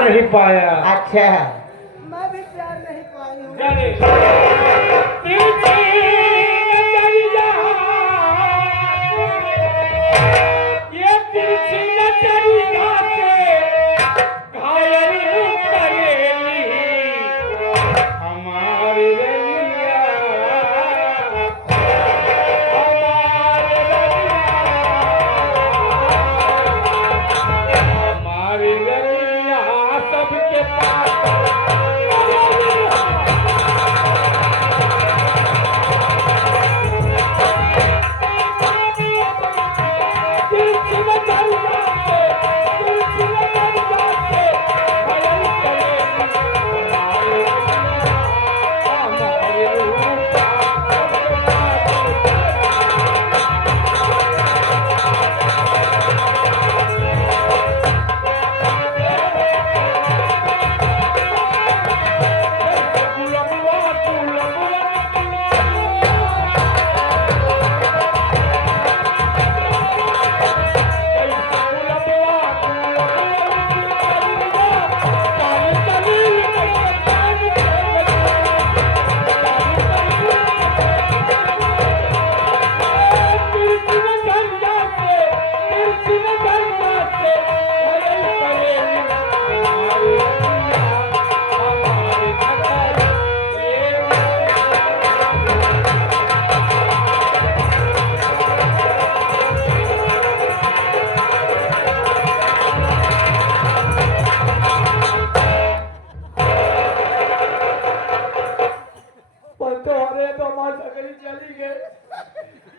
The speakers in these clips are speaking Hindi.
प्यार नहीं पाया। अच्छा मैं भी प्यार नहीं पाई हूँ। ये तिरछी नजरिया से घायल करेली हमारी रलिया, हमारी रलिया सबके पास।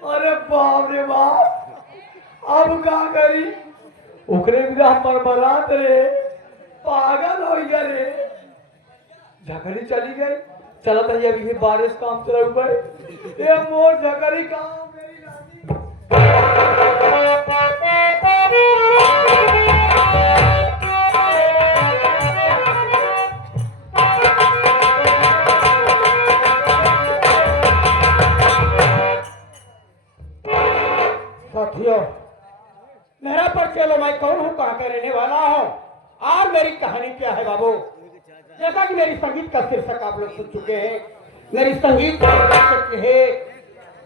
अरे बाप रे बाप, अब का करी? ओकरे बिना बरबरात रे, पागल हो गया रे। झकड़ी चली गई। चला था ये अभी बारिश काम चला हुआ है। ये मोर झकड़ी काम मेरी रानी। साथियों, मेरा परिचय लो, मैं कौन हूँ, कहाँ का रहने वाला हूँ और मेरी कहानी क्या है बाबू। जैसा कि मेरी संगीत का शीर्षक आप लोग सुन चुके हैं, मेरी संगीत का शीर्षक है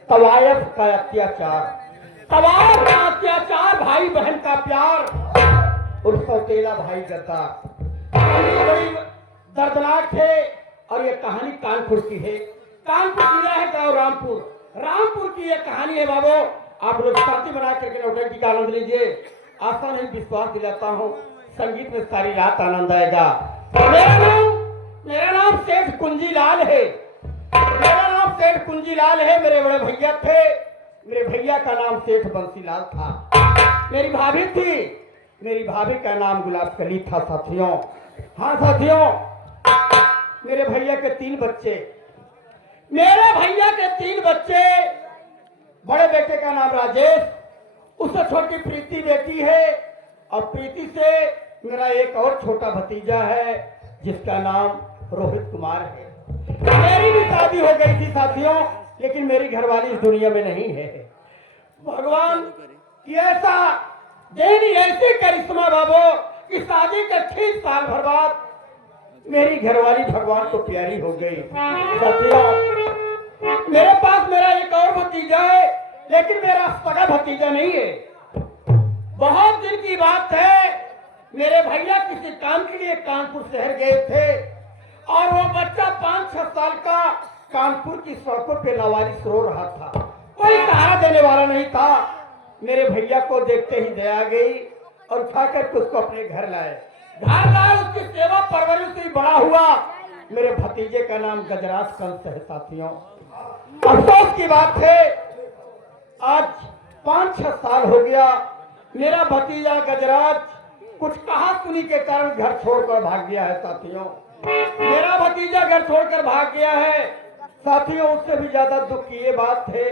तवायफ का अत्याचार। तवायफ का अत्याचार, भाई बहन का प्यार और सौतेला भाई गद्दार। बड़ी दर्दनाक है और ये कहानी कानपुर की है। कानपुर जिला है गाँव रामपुर, रामपुर की ये कहानी है बाबू। आप लोग शांति बना करके नौटंकी का आनंद लीजिए। आशा नहीं विश्वास दिलाता हूँ संगीत में सारी रात आनंद आएगा। मेरा नाम सेठ कुंजीलाल है। मेरा नाम सेठ कुंजीलाल है। मेरे बड़े भैया थे, मेरे भैया का नाम सेठ बंसीलाल था। मेरी भाभी थी, मेरी भाभी का नाम गुलाब कली था। साथियों, हाँ साथियों, मेरे भैया के 3 बच्चे। मेरे भैया के 3 बच्चे। बड़े बेटे का नाम राजेश, उससे छोटी प्रीति बेटी है और प्रीति से मेरा एक और छोटा भतीजा है जिसका नाम रोहित कुमार है। मेरी भी शादी हो गई थी साथियों, लेकिन मेरी घरवाली इस दुनिया में नहीं है। भगवान की ऐसा देनी, ऐसी करिश्मा बाबू कि शादी के ठीक साल भर बाद मेरी घरवाली भगवान को प्यारी हो गई। साथियों, मेरे पास मेरा एक और भतीजा है, लेकिन मेरा सगा भतीजा नहीं है। बहुत दिन की बात है, मेरे भैया किसी काम के लिए कानपुर शहर गए थे और वो बच्चा 5-6 साल का कानपुर की सड़कों पे लावारिस रो रहा था। कोई सहारा देने वाला नहीं था। मेरे भैया को देखते ही दया गई और उठाकर उसको अपने घर लाए। घर लाए, उसकी सेवा परवरिश से बड़ा हुआ। मेरे भतीजे का नाम गजराज कंस है। साथियों, अफसोस की बात है, आज 5-6 साल हो गया, मेरा भतीजा गजराज कुछ कहा सुनी के कारण घर छोड़कर भाग गया है। साथियों, मेरा भतीजा घर छोड़कर भाग गया है। साथियों, उससे भी ज्यादा दुख की ये बात है,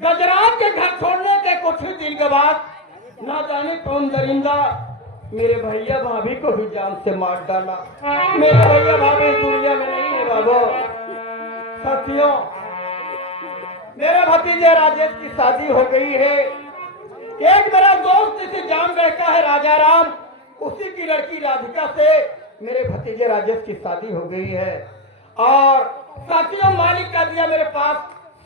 गजराज के घर छोड़ने के कुछ ही दिन के बाद ना जाने कौन दरिंदा मेरे भैया भाभी को भी जान से मार डाला। मेरे भैया भाभी दुनिया में नहीं है बाबू। साथियों, मेरे भतीजे राजेश की शादी हो गई है। एक मेरा दोस्त इसे जामगढ़ का है राजा राम, उसी की लड़की राधिका से मेरे भतीजे राजेश की शादी हो गई है और साथियों मालिक का दिया मेरे पास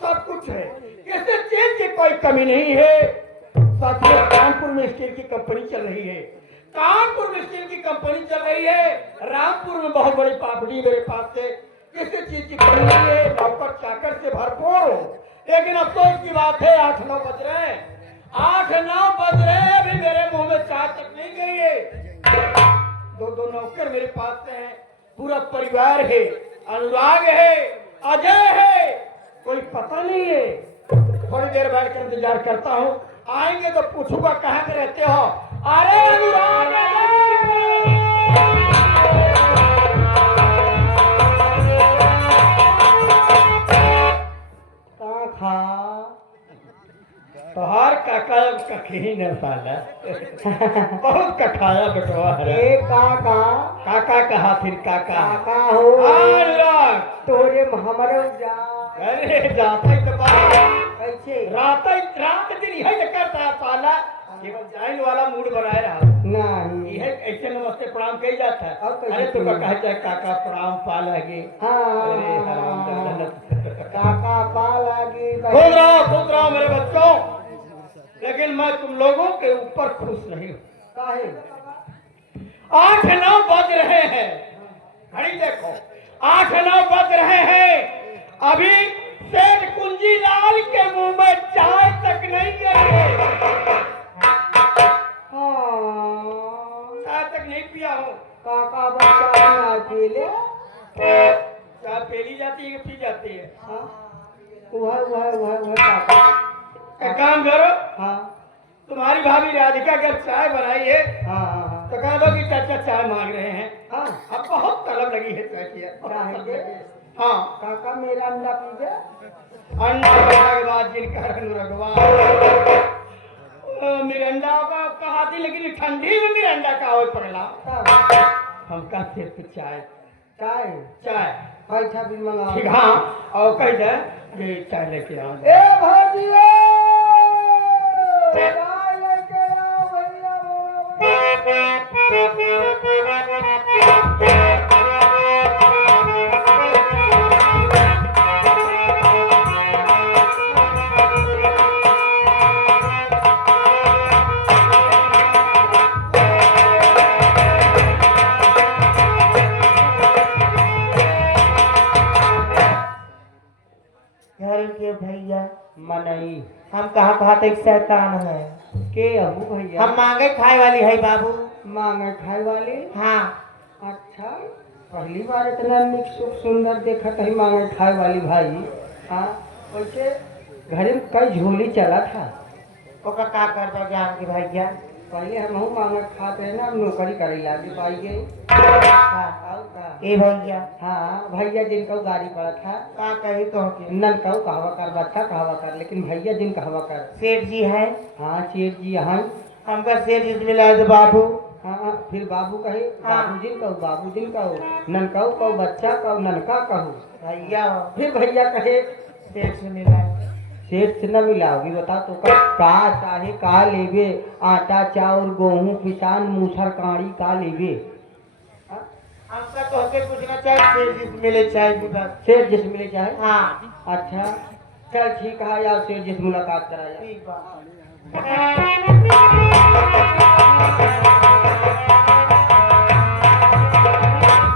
सब कुछ है, किसी चीज की कोई कमी नहीं है। साथियों कानपुर में स्टील की कंपनी चल रही है, कानपुर में स्टील की कंपनी चल रही है। रामपुर में बहुत बड़ी प्रॉपर्टी मेरे पास है, किसी चीज की कमी नहीं है, नौकर चाकर से भरपूर। लेकिन अफसोस की बात है 8-9 बज रहे हैं, 8-9 बज रहे हैं, अभी मेरे मुंह में चाय तक नहीं गई है। दो नौकर मेरे पास हैं, पूरा परिवार है, अनुराग है, अजय है, कोई पता नहीं है। थोड़ी देर बैठ कर इंतजार करता हूँ, आएंगे तो पूछूंगा कहाँ पे रहते हो। अरे अनुराग तोहार काका कखी न साला बहुत कठाया बटवा है। काका काका कहा फिर काका काका हो अनुराग तोरे हमारे जा अरे जाता ही तो बात कैसे रात दिन है करता साला केवल जाइन वाला मूड बनाए रहा नहीं यह ऐसे नमस्ते प्रणाम कही जाता है। और कैसे अरे तू कहा चाहे काका प्रणाम पा लगे। अरे हराम काका पा लगी खुद रहो मेरे बच्चों, लेकिन मैं तुम लोगों के ऊपर खुश नहीं हूँ। काहे 8-9 बज रहे हैं, घड़ी देखो 8-9 बज रहे हैं, अभी सेठ कुंजी लाल के मुंह में चाय तक नहीं गई, चाय तक नहीं पिया हूँ। काका बच्चा ना पीले चाय पेली जाती है कि पी जाती है? वह काका एक काम करो, हाँ तुम्हारी भाभी राधिका अगर चाय बनाई है हाँ तो कह दो कि चाचा चाय मांग रहे हैं। हाँ अब बहुत तलब लगी है चाय की। हाँ काका मेरा अंडा पी जा अंडा खाने के बाद जिनका रघुवा मिरंडा का कहा थी, लेकिन ठंडी में मिरंडा का हो पगला। हमका सिर्फ चाय चाय चाय पैसा भी मंगा ठीक। हाँ और कह दे ये चाय लेके आओ। ए भजिया चाय लेके आओ घर के भैया मनई हम कहा तक शैतान है। के अबू भैया हम मांगे खाए वाली है बाबू। मांगे खाए वाली। हाँ अच्छा पहली बार इतना निक सुख सुंदर देखा कहीं मांगे खाए वाली भाई। हाँ वैसे घर में कई झोली चला था, ओका का कर दो जान के भैया। पहले हम मांगे खाते हैं ना, हम नौकरी करे लागे पाई गए। हाँ, और का ए भैया हाँ भैया जिनका गाड़ी पड़ा था का कही तो के नन का कहवा कर बच्चा कहवा कर, लेकिन भैया जिन कहवा कर। सेठ जी है, हाँ सेठ जी यहाँ। हमका सेठ जी मिला दो बाबू। हाँ फिर बाबू कहे हाँ। बाबू जिन कहो बाबू जिन कहो नन कहो बच्चा कहो ननका कहो। भैया फिर भैया कहे सेठ से मिला सेठ से न मिलाओगी बता तो का चाहे का लेबे, आटा चाउर गेहूं किसान मूसर काड़ी का लेबे। हमका तो के पूछना चाहिए सेठ जी से मिले चाहिए बस। सेठ जिस मिले चाहे। हाँ अच्छा चल ठीक है यार, सेठ जिस मुलाकात कराया। ठीक बात।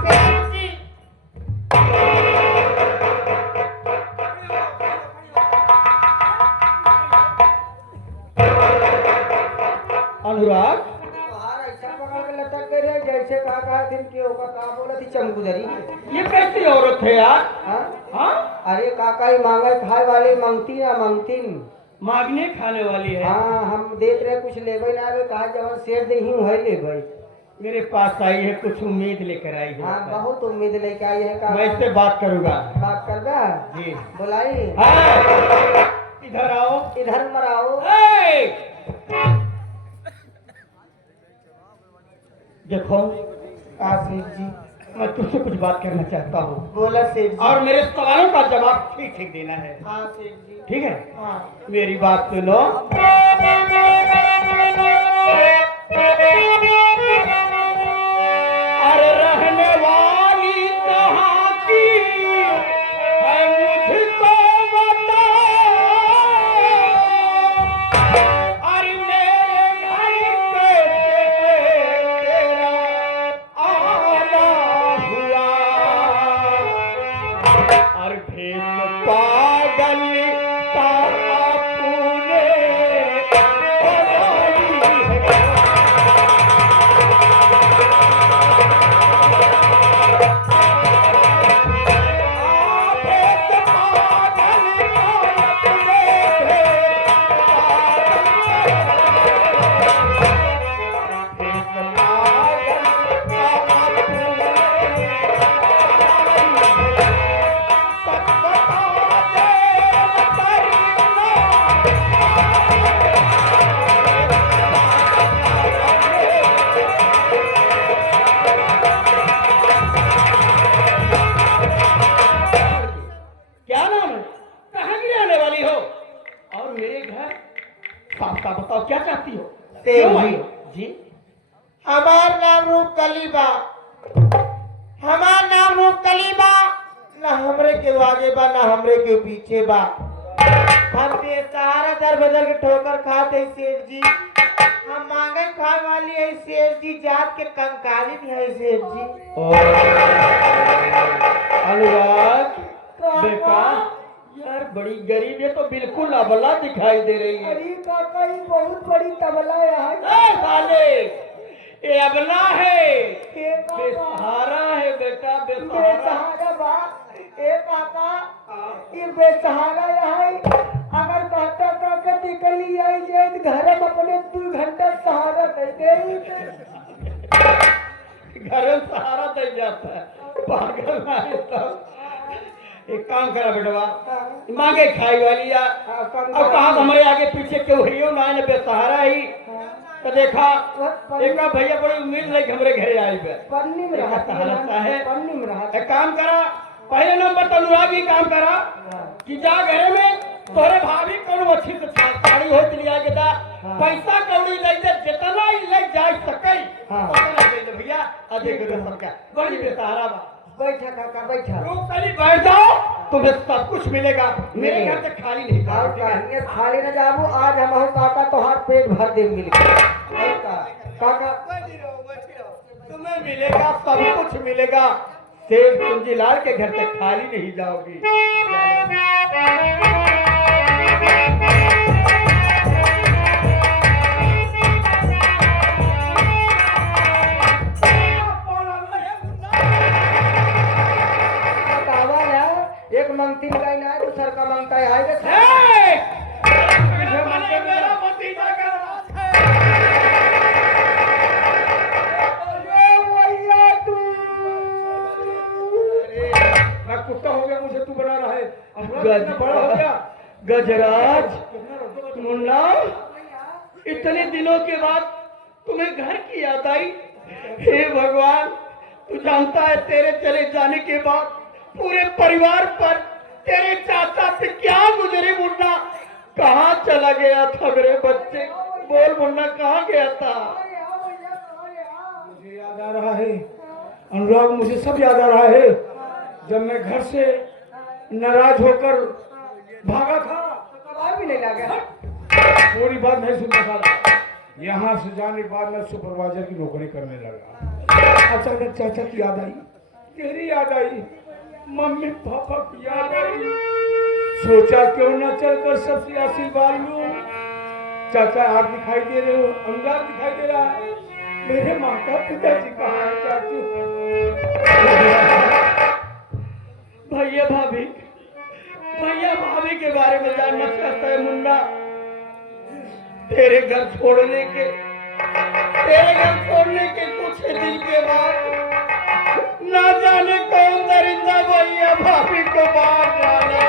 सेठ जी अनुराग तोहार ऐसा पकड़ के लटक गए रे जैसे कहा दिन के होगा का बोला थी चमगुदरी। ये कैसी औरत है यार? हाँ हाँ अरे काका ही मांगे खाए वाले मांगती ना मांगतीन। मांगने खाने वाली है। हाँ हम देख रहे कुछ लेबे ना आवे, कहा जब शेर दे ही है लेबे। मेरे पास आई है, कुछ उम्मीद लेकर आई हाँ है। बहुत उम्मीद लेके आई है मैं इससे बात करूंगा। बात करबा जी बुलाई। हाँ, इधर आओ। इधर मराओ। ए! देखो का सेठ जी मैं तुझसे कुछ बात करना चाहता हूँ बोला सेठ जी। और मेरे सवालों का जवाब ठीक ठीक देना है। हाँ सेठ जी। ठीक है? हाँ मेरी बात सुनो। अरे रहने वाली कहाँ की है मुझको बता। अरे मेरे घर कैसे तेरा आना हुआ। और भेद पागल का आपने बनाई है। क्या नाम है? कहाँ की रहने वाली हो? और मेरे घर साफ साफ बताओ क्या चाहती हो? क्यों आई हो? जी हमार नाम रूप कलीबा। हमार नाम रूप कलीबा। ना हमरे के आगे बा ना हमरे के पीछे बा। हम बेसहारा दर बदर के ठोकर खाते सेठ जी। हम मांगे खाए वाली है सेठ जी। जात के कंकाली भी है सेठ जी। अनुराग बेटा यार बड़ी गरीब है तो बिल्कुल अबला दिखाई दे रही है। अरे काका ये बहुत बड़ी तबला है। ए साले ये अबला है ए काका बेसहारा है बेटा बेसहारा। बेसहारा बा। ए काका ये बेसहारा है। अगर कहता काका निकली आई जाए तो घर में अपने 2 घंटा सहारा दे दे। घर में सहारा दे जाता है पागल नहीं तो। एक काम करा बेटवा मांगे खाई वाली या अब कहा हमारे आगे पीछे क्यों हियो ना ने बेसहारा ही तो देखा एक भैया बड़ी उम्मीद लेके हमारे घरे आई बे पन्नी में रहता है। पन्नी में रहता एक काम करा पहले नंबर तो अनुराग ही काम करा कि जा घरे में तोरे भाभी कौन अच्छी से साड़ी हो लिया के दा पैसा कौड़ी ले जा जितना ही ले जा सके उतना दे दे भैया अधिक दे सबका बड़ी बेसहारा बा। बैठा काका बैठा। तुम कहीं बैठ जाओ तुम्हें सब कुछ मिलेगा। मेरे घर से खाली नहीं और जाओ। कहिए खाली न जाबू आज हम हूं काका तो हाथ पेट भर दे मिल के। काका तुम्हें मिलेगा सब कुछ मिलेगा। सेठ कुंजीलाल के घर से खाली नहीं जाओगी। एक मंगती लगाई ना दूसर का मंगता है आएगा मेरा भतीजा का मैं कुत्ता हो गया मुझे तू बना रहा है। बड़ा हो गया गजराज मुन्ना इतने दिनों के बाद तुम्हें घर की याद आई। हे भगवान तू जानता है तेरे चले जाने के बाद पूरे परिवार पर तेरे चाचा से क्या गुजरे मुन्ना। कहाँ चला गया था मेरे बच्चे? बोल मुन्ना कहाँ गया था? मुझे याद आ रहा है अनुराग मुझे सब याद आ रहा है। जब मैं घर से नाराज होकर भागा था कबाब भी नहीं लगा। पूरी बात नहीं सुनता था। यहाँ से जाने के बाद मैं सुपरवाइजर की नौकरी करने लगा। अचानक चाचा की याद आई, तेरी याद आई, मम्मी पापा की याद आई। सोचा क्यों न चलकर सबसे आशीर्वाद लूं। चाचा आप दिखाई दे रहे हो, अनुराग दिखाई दे रहा है, मेरे माता पिताजी कहाँ है चाचू? भैया भाभी के बारे में जानना चाहता है मुन्ना। तेरे घर छोड़ने के कुछ दिन के बाद ना जाने कौन दरिंदा भैया भाभी को बाहर डाला।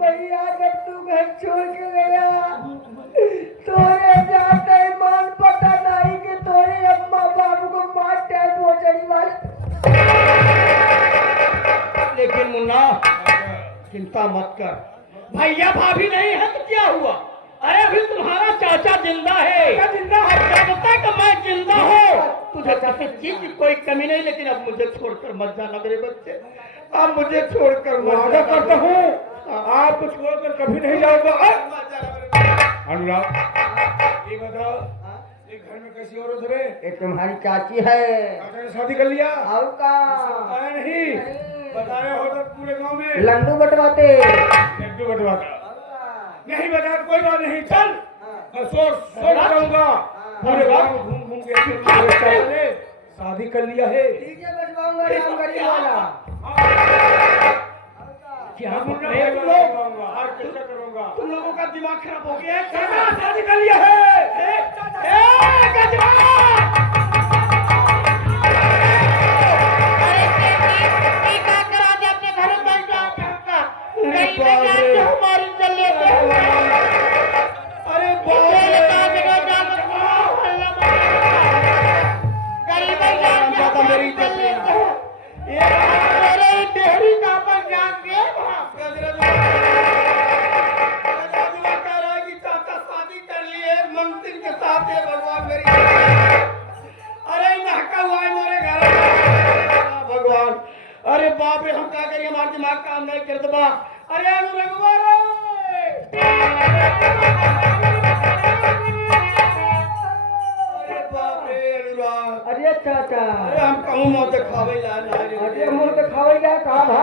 भैया जब तू घर छोड़ के गया तोरे जाते ही मान पता नहीं कि तोरे अम्मा बाबू को मार टाइट हो चढ़ी वाली। लेकिन मुन्ना चिंता मत कर, भैया भाभी नहीं है तो क्या हुआ? मुझे किसी चीज की कोई कमी नहीं, लेकिन अब मुझे छोड़कर मत जाना मेरे बच्चे, अब मुझे छोड़कर मत वादा जाना। करता हूँ आपको छोड़कर कभी नहीं जाऊंगा। मत जाना मेरे बच्चे। अनुराग ये बताओ, ये घर में कैसी औरत है? ये तुम्हारी चाची है। चाचा ने शादी कर लिया? और का बताया नहीं, बताया होता पूरे गांव में लड्डू बटवाते। लड्डू बंटवाता। नहीं बताया कोई बात नहीं, चल मैं सोच जाऊंगा पूरे गांव में घूम घूम के तेरे चाचा ने शादी कर लिया है। डीजे बजवाऊंगा नाम गरीब वाला। क्या मैं बोल रहे हो तुम लोग? और कैसा करूंगा? तुम लोगों का दिमाग खराब हो गया है। चाचा शादी कर लिया है। गजरा! अरे क्या करा दे अपने घर में बैठ जाओ का कहीं पे जाके हमारी चल लेते अरे तेरे बाप रे! पास में जाके हल्ला गरीब ज्यादा मेरी चल इज्जत लेते नहीं। ये तेरे डेहरी का पर जान के गजरा दुआ कह रहा है कि चाचा शादी कर लिए मंत्री के साथ है। भगवान मेरी, अरे नहका हुआ है मेरे घर में। भगवान, अरे बाप रे, हम क्या करिए, हमारा दिमाग काम नहीं करता बा। अरे अनुरगवा रे! अरे बाप रे अनुराग, अरे चाचा, अरे हम कहूँ मत दिखावे ला ना रे। अरे मुंह दिखावे क्या काम है?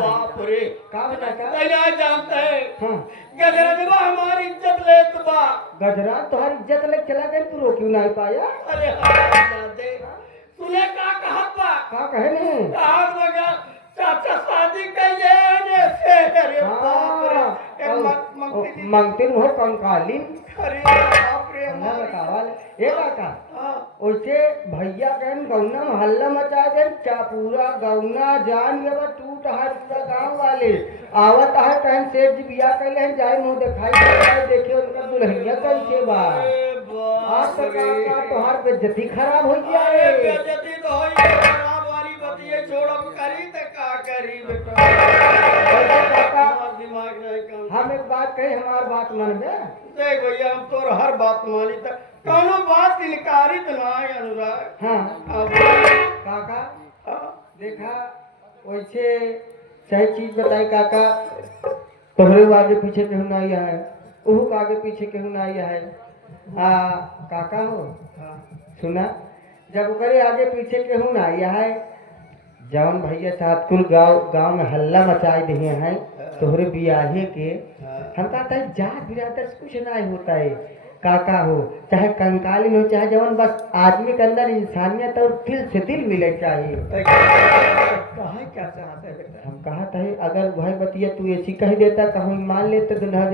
बाप रे, काम चाचा। कहीं जानते हैं हाँ, गजरजबा हमारी इज्जत लेत बा। गजरा तुम्हारी इज्जत लग चला गई, तू रोक क्यों नहीं पाया? अरे हाँ दे, तूने का कहत बा? का कहे नहीं? कहत बगा चाचा शादी कइले ने से। अरे बाप रे, ए मंगती दी। मंगती हो कंकाली। अरे बाप रे ना हमारी। बतावल ए काका, हाँ, ओसे भैया कहन गौना में हल्ला मचा दे, चा पूरा गौना जान गया टूट है पूरा गांव वाले आवत है कहन सेठ जी बिया कैले हैं, जाए मुंह दिखाई जाए देखे उनका दुल्हनिया कैसे बा। अरे आज बाप तक रे। का तोहार बेइज्जती खराब हो गया अरे है। बेइज्जती तो होई है, खराब वाली बतिए छोड़ब करी त का करी बेटा। अरे काका, हमार दिमाग नहीं काम। हम एक बात कहे, हमार बात मन में। देख भैया, हम तोर हर बात मानी त कौनो बात इनकारी त ना है अनुराग। हाँ अब काका, हाँ, देखा वैसे सही चीज बताई काका, तोहरे आगे पीछे केहू ना आया है, ओहू के आगे पीछे केहू ना आया है। हाँ काका हो, सुना, जब ओकरे आगे पीछे केहू ना आया है, जवन भैया साथ कुल गांव में हल्ला मचाई दिए हैं तोहरे बियाहे के, हम कहता है जा बिरादर से कुछ ना होता है काका हो, चाहे कंकाली हो चाहे जवन, बस आदमी के अंदर इंसानियत और दिल से दिल मिले चाहिए। कहा क्या चाहते है बेटा? हम कहा था अगर भाई बतिया तू ऐसी कह देता कहूँ मान लेते दुल्हा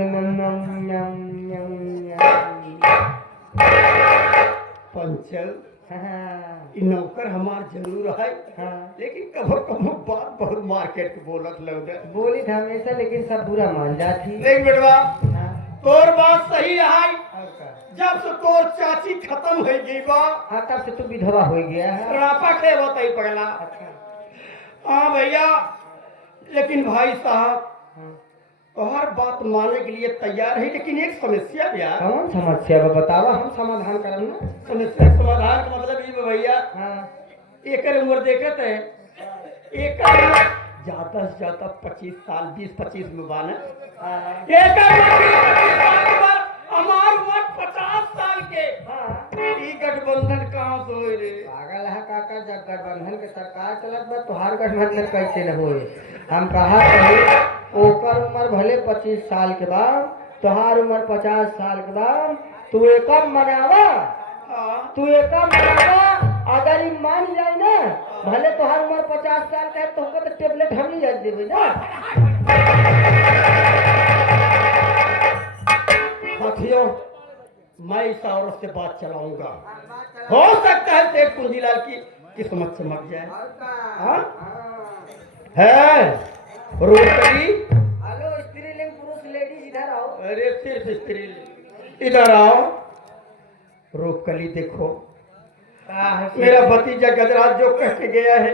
पंचल, हाँ इ नौकर हमार जरूर है, हाँ, लेकिन कभो कभो बात बहुत मार्केट के बोलत लग गए। बोली था हमेशा, लेकिन सब बुरा मान जाती। देख बेटवा, हाँ, तोर बात सही है। और का? जब से तोर चाची खत्म हो गई बा, हाँ तब से तू विधवा हो गया है। रापा खे बताई पगला। हाँ भैया, लेकिन भाई साहब हाँ। तोहर बात मानने के लिए तैयार है, लेकिन एक समस्या भी है। कौन समस्या बा बतावा, हम समाधान करम ना। समस्या के समाधान का मतलब ये बा भैया, हाँ एक उम्र देखत है, एक ज्यादा से ज्यादा 25 साल 20-25 में बाना। हाँ, एक हमार उम्र 50 साल के। हाँ। ई गठबंधन कहाँ से होई रे? पागल है काका, जब गठबंधन के सरकार चलत बा तोहार गठबंधन कैसे न होए? हम कहा कही ओकर उम्र भले 25 साल के बाद, तोहार उम्र 50 साल के बाद, तू एकम मनावा, हाँ, तू एकम मनावा। अगर ई मान जाए ना, भले तोहार उम्र 50 साल का है तो हमको तो टेबलेट हम ही दे देबे ना। साथियों, मैं इस औरत से बात चलाऊंगा, हो सकता है सेठ कुंजीलाल की किस्मत चमक जाए। हाँ? है रोकड़ी? हेलो स्त्रीलिंग पुरुष लेडीज इधर आओ। अरे सिर्फ स्त्री, इधर आओ। रोकली देखो, मेरा भतीजा गजराज जो कह के गया है,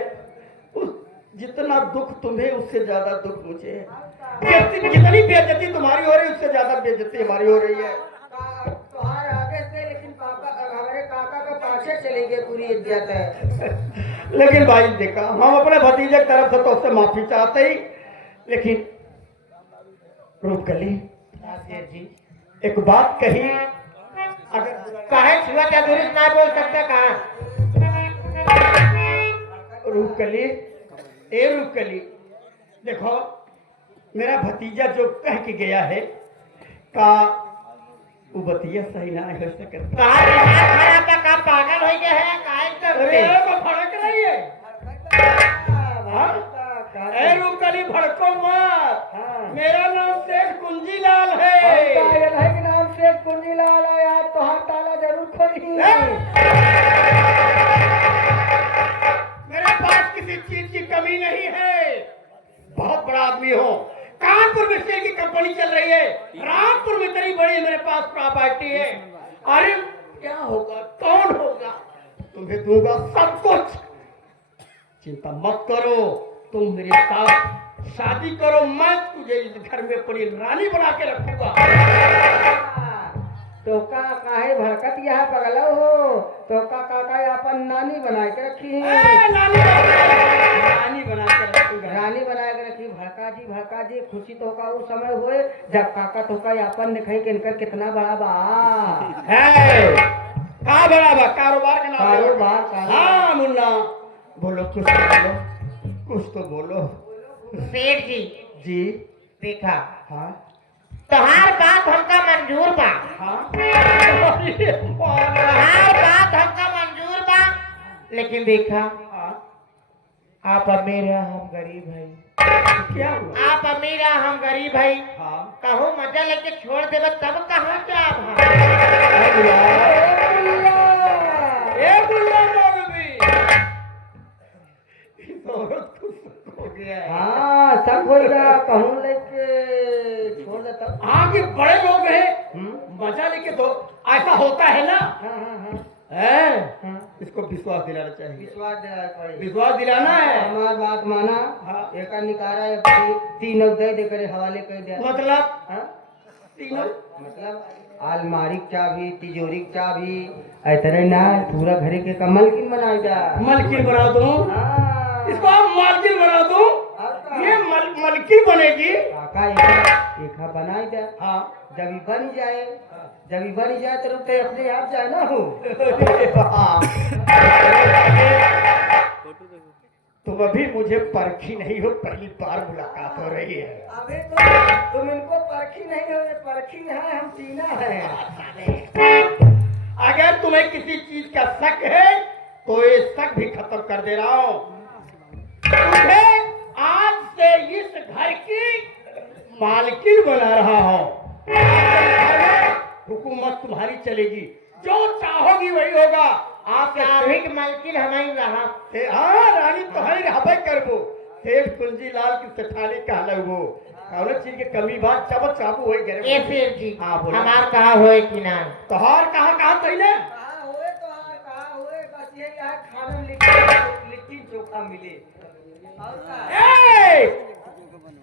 उस जितना दुख तुम्हें उससे ज्यादा दुख मुझे है। जितनी बेइज्जती तुम्हारी हो रही है उससे ज्यादा बेइज्जती हमारी हो रही है। तोहार आगे से, लेकिन पापा हमारे काका का पाछे चली के पूरी इज्जत है। लेकिन भाई देखा, हम अपने भतीजे की तरफ से तो उससे माफी चाहते ही, लेकिन रूपकली हाँ सेठ जी, एक बात कही, अगर काहे छुआ क्या दुरुस्त ना बोल सकते कहा? रूपकली, ए रूपकली, देखो मेरा भतीजा जो कह के गया है का वो बतिया सही ना हो सकता। कहा दिमाग खराब है, का पागल हो गए हैं काहे अरे करते? को भड़क रही है। ए रूपकली भड़को मत, हाँ। मेरा नाम सेठ कुंजीलाल है। के नाम से कुंजीलाल आया तो हाथ ताला जरूर खोली। मेरे पास किसी चीज की कमी नहीं है, बहुत बड़ा आदमी हो। कानपुर में स्टील की कंपनी चल रही है, रामपुर में इतनी बड़ी मेरे पास प्रॉपर्टी है। अरे क्या होगा, कौन होगा, तुम्हें दूंगा सब कुछ, चिंता मत करो। तुम मेरे साथ शादी करो, मैं तुझे इस घर में अपनी रानी बना के रखूंगा। तो का काहे भड़कत यह पगला हो? तो का काका अपन नानी बना के रखी है। रानी बना के रखूंगा। रानी बना के रखी। भड़का जी खुशी तो का उस समय हुए जब काका तो का अपन दिखाई के इनकर कितना बड़ा बा है। का बड़ा बा? कारोबार का नाम है। कारोबार। हाँ मुन्ना, बोलो कुछ तो बोलो, कुछ तो बोलो। सेठ जी जी देखा, हाँ तोहार बात हमका मंजूर बा, हाँ। अरे बाप रे। तोहार बात हमका मंजूर बा, लेकिन देखा हाँ, आप अमीर है हम गरीब है। क्या हुआ? आप अमीर है हम गरीब है, हाँ कहो मजा लेके छोड़ देवे तब कहाँ के आप हम? ए बुल्ला मौलवी, इस औरत को शक हो गया है। हाँ सब हो गया। कहूँ लेके छोड़ देता। हाँ कि बड़े लोग हैं, मजा लेके तो ऐसा होता है ना। हाँ। है? इसको विश्वास दिलाना चाहिए, विश्वास दिलाए पड़ी। विश्वास दिलाना है। हमार बात माना। हाँ। एक निकारा है, तीन दे करे हवाले कर दिया। मतलब हाँ? तीनों मतलब अलमारी की चाबी, तिजोरी की चाबी, इतने ना पूरा घर के कमल की बनाई जा। मलकिन बना दूं, हाँ। इसको आप मालकिन बना दूं, अब का? ये मलकिन बनेगी। काका एक बनाई जा। हाँ। जब बन जाए, तो रुपये अपने आप जाए ना हो। तुम अभी मुझे परखी नहीं हो, पहली बार मुलाकात हो रही है। अबे तो तुम इनको परखी नहीं हो, ये परखी है, हम तीना है। अगर तुम्हें किसी चीज का शक है तो ये शक भी खत्म कर दे रहा हूं। तुम्हें आज से इस घर की मालकिन बना रहा हूं। हुकूमत तुम्हारी चलेगी, जो चाहोगी वही होगा। आप चाबिक मालकिन हमारी रहा। हाँ रानी तुम्हारी रहबे करबो। सेठ कुंजीलाल की सेठानी कहा लगबो, कौन चीज के कमी बात चाबो चाबू होई गरे। ए सेठ जी हाँ, बोलो। हमार कहा होए कि ना? तोहार कहा तैने? कहाँ हुए बस ये यहाँ खाना में लिट्टी चोखा मिले। ए!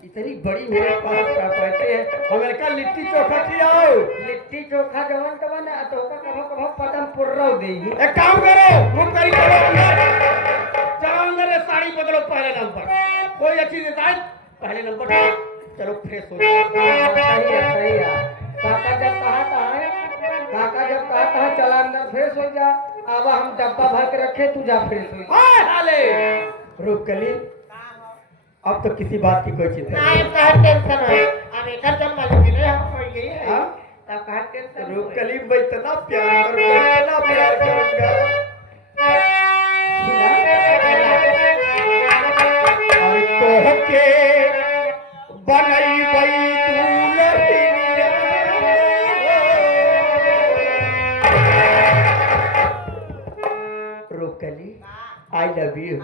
इतनी बड़ी मेरे पास प्रॉपर्टी है, हमें का लिट्टी चोखा खिलाओ। लिट्टी चोखा जवन तवन तो का कभो पदम पुर्रो देही। एक काम करो, रूम करी चलो अंदर, चलो अंदर ये साड़ी बदलो पहले नंबर, कोई अच्छी डिजाइन पहले नंबर पे। चलो फ्रेश हो जाओ। सही है। काका जब कहा चला अंदर फ्रेश हो जा। अब हम डब्बा भर के रखे, तू जा फ्रेश हो जा। हाय हाले रूपकली, अब तो किसी बात की कोई चिंता ना नहीं। एक कहा टेंशन है, अब एक जब मालकिन है हम कोई गई है, हाँ? तब कहा टेंशन। रूपकली मैं इतना प्यार करूंगा, इतना प्यार करूंगा। और तोहके बनई बई रूपकली, आई लव यू।